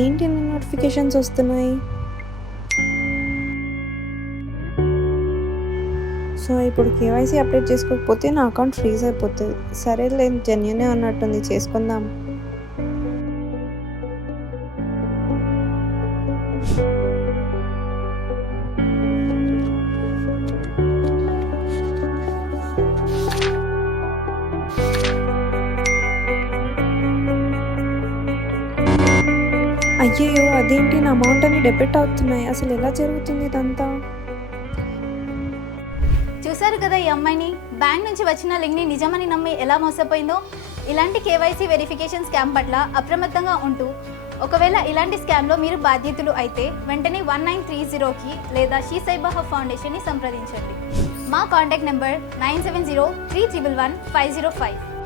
ఏంటి ఇన్ని నోటిఫికేషన్స్ వస్తున్నాయి? సో ఇప్పుడు కేవైసీ అప్డేట్ చేసుకోకపోతే నా అకౌంట్ ఫ్రీజ్ అయిపోతుంది. సరేలే, జెన్యూనే ఉన్నట్టుంది, చేసుకుందాం. అయ్యయ్యో! అదేంటి నా అమౌంట్ అన్ని డెబిట్ అవుతున్నాయి. అసలు ఎలా జరుగుతుంది ఇదంతా? చూసారు కదా ఈ అమ్మాయిని, బ్యాంక్ నుంచి వచ్చిన లింక్ని నిజమని నమ్మి ఎలా మోసపోయిందో. ఇలాంటి కేవైసీ వెరిఫికేషన్ స్కామ్ పట్ల అప్రమత్తంగా ఉంటూ, ఒకవేళ ఇలాంటి స్కామ్లో మీరు బాధ్యతలు అయితే వెంటనే 1930కి లేదా షీ సైబర్ హబ్ ఫౌండేషన్ని సంప్రదించండి. మా కాంటాక్ట్ నెంబర్ 9703111505.